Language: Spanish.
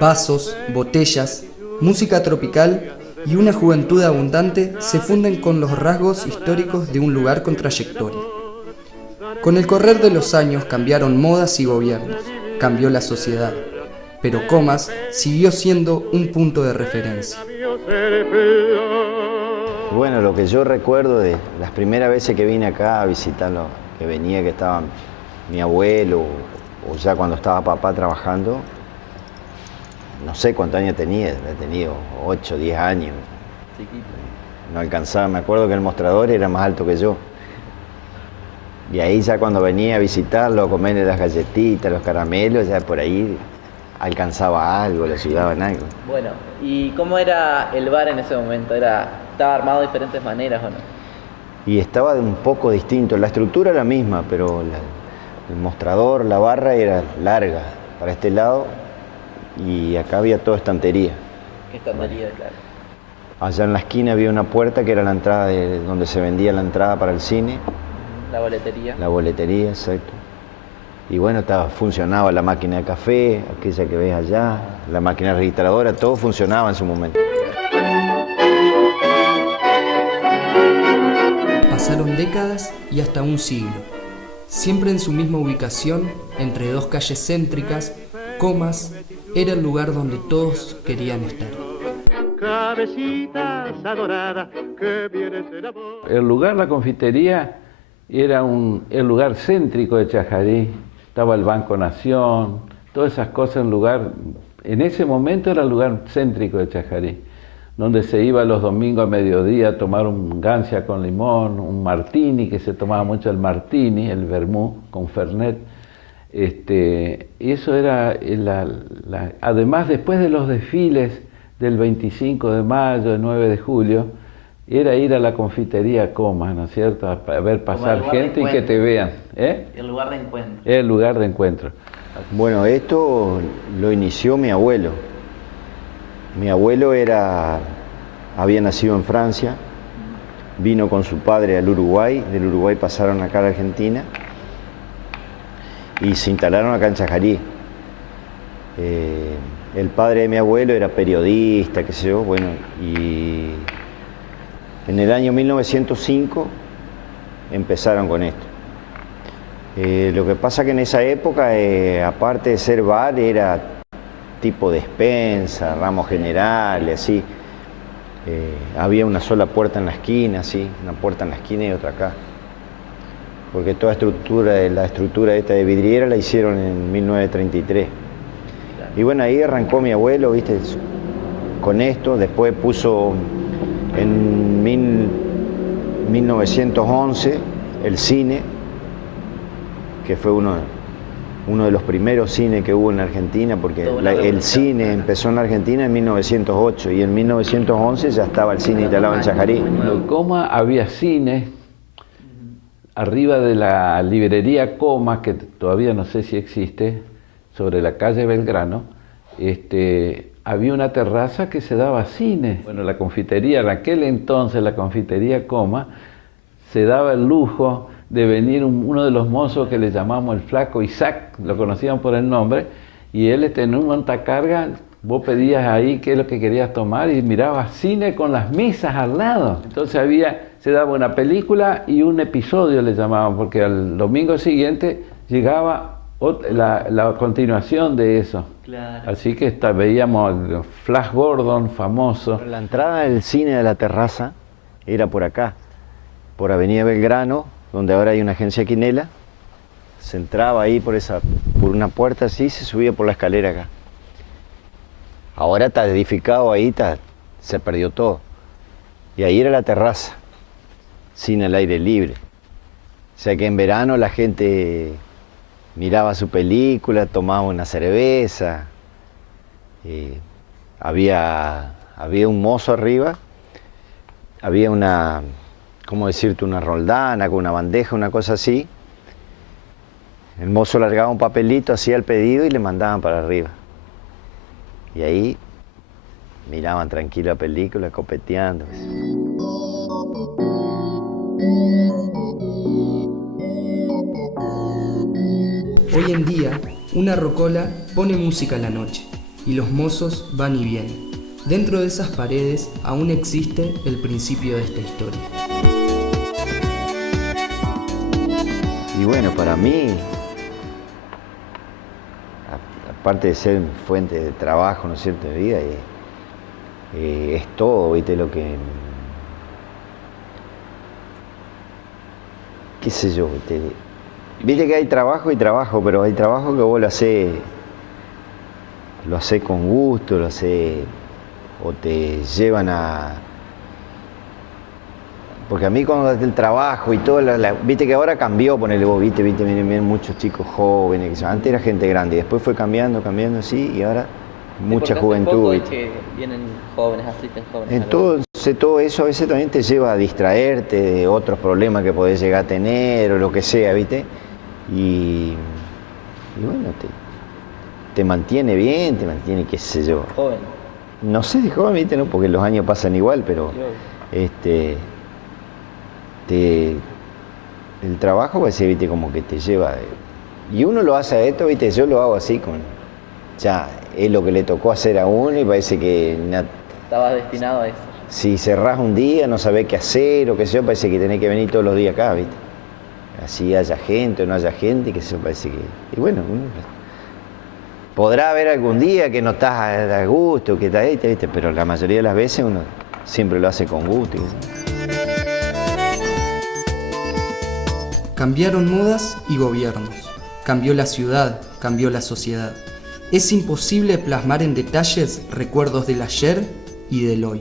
Vasos, botellas, música tropical y una juventud abundante se funden con los rasgos históricos de un lugar con trayectoria. Con el correr de los años cambiaron modas y gobiernos, cambió la sociedad, pero Comas siguió siendo un punto de referencia. Bueno, lo que yo recuerdo de las primeras veces que vine acá a visitarlo, que estaba mi abuelo o ya cuando estaba papá trabajando, no sé cuántos años tenía, he tenido 8, 10 años. Chiquito. No alcanzaba, me acuerdo que el mostrador era más alto que yo. Y ahí ya cuando venía a visitarlo, a comerle las galletitas, los caramelos, ya por ahí alcanzaba algo, le ayudaba en algo. Bueno, ¿y cómo era el bar en ese momento? ¿Estaba armado de diferentes maneras o no? Y estaba un poco distinto, la estructura era la misma, pero el mostrador, la barra era larga para este lado y acá había toda estantería. ¿Qué estantería, claro? Allá en la esquina había una puerta que era la entrada donde se vendía la entrada para el cine. La boletería. La boletería, exacto. Y bueno, funcionaba la máquina de café, aquella que ves allá, la máquina registradora, todo funcionaba en su momento. Pasaron décadas y hasta un siglo. Siempre en su misma ubicación, entre dos calles céntricas, Comas era el lugar donde todos querían estar. El lugar, la confitería, era el lugar céntrico de Chajarí. Estaba el Banco Nación, todas esas cosas, en ese momento era el lugar céntrico de Chajarí, donde se iba los domingos a mediodía a tomar un gancia con limón, un martini, que se tomaba mucho el martini, el vermú con fernet. Eso era, además después de los desfiles del 25 de mayo, el 9 de julio, era ir a la confitería Comas, ¿no es cierto? A ver pasar gente y que te vean. El lugar de encuentro. El lugar de encuentro. Bueno, esto lo inició mi abuelo. Mi abuelo había nacido en Francia, vino con su padre al Uruguay, del Uruguay pasaron acá a la Argentina y se instalaron acá en Chajarí. El padre de mi abuelo era periodista, qué sé yo, bueno, y en el año 1905 empezaron con esto. Lo que pasa que en esa época, aparte de ser bar, era tipo despensa, ramos generales, así. Había una sola puerta en la esquina, así, una puerta en la esquina y otra acá. Porque toda la estructura esta de vidriera la hicieron en 1933. Y bueno, ahí arrancó mi abuelo, viste, con esto. Después puso en 1911 el cine, que fue uno de los primeros cines que hubo en Argentina, porque el cine empezó en Argentina en 1908 y en 1911 ya estaba el cine instalado en Chajarí. En Comas había cine, arriba de la librería Comas, que todavía no sé si existe, sobre la calle Belgrano, había una terraza que se daba cine. Bueno, la confitería, en aquel entonces la confitería Comas, se daba el lujo de venir uno de los mozos que le llamamos el flaco Isaac, lo conocían por el nombre, y él en un montacarga, vos pedías ahí qué es lo que querías tomar y mirabas cine con las mesas al lado. Entonces se daba una película y un episodio le llamaban, porque al domingo siguiente llegaba la continuación de eso. Claro. Así que veíamos Flash Gordon, famoso. La entrada del cine de la terraza era por acá, por Avenida Belgrano, donde ahora hay una agencia Quinela. Se entraba ahí por una puerta así y se subía por la escalera acá. Ahora está edificado ahí, se perdió todo. Y ahí era la terraza, cine al aire libre. O sea que en verano la gente miraba su película, tomaba una cerveza. Había un mozo arriba, había ¿cómo decirte? Una roldana con una bandeja, una cosa así. El mozo largaba un papelito, hacía el pedido y le mandaban para arriba. Y ahí miraban tranquilo la película, copeteando. Hoy en día, una rocola pone música en la noche. y los mozos van y vienen. Dentro de esas paredes aún existe el principio de esta historia. Y bueno, para mí, aparte de ser fuente de trabajo, ¿no es cierto?, de vida, es todo, ¿viste? Lo que, qué sé yo, viste que hay trabajo y trabajo, pero hay trabajo que vos lo hacés con gusto, lo hacés, o te llevan a... Porque a mí cuando el trabajo y todo, viste que ahora cambió, ponele vos, viste, miren muchos chicos jóvenes, que antes era gente grande, y después fue cambiando así, y ahora mucha juventud. ¿Viste? Que vienen jóvenes, asisten jóvenes. Entonces todo eso a veces también te lleva a distraerte de otros problemas que podés llegar a tener, o lo que sea, viste, y bueno, te mantiene bien, te mantiene, qué sé yo. Joven. No sé de joven, viste, ¿no? Porque los años pasan igual, pero el trabajo, pues, viste, como que te lleva. Y uno lo hace a esto, viste, yo lo hago así, ya es lo que le tocó hacer a uno y parece que... Estabas destinado a eso. Si cerrás un día, no sabés qué hacer o qué sé yo, parece que tenés que venir todos los días acá, viste. Así haya gente o no haya gente, que eso parece que... Y bueno, podrá haber algún día que no estás a gusto, que estás, ¿viste? Pero la mayoría de las veces uno siempre lo hace con gusto. Cambiaron modas y gobiernos. Cambió la ciudad, cambió la sociedad. Es imposible plasmar en detalles recuerdos del ayer y del hoy.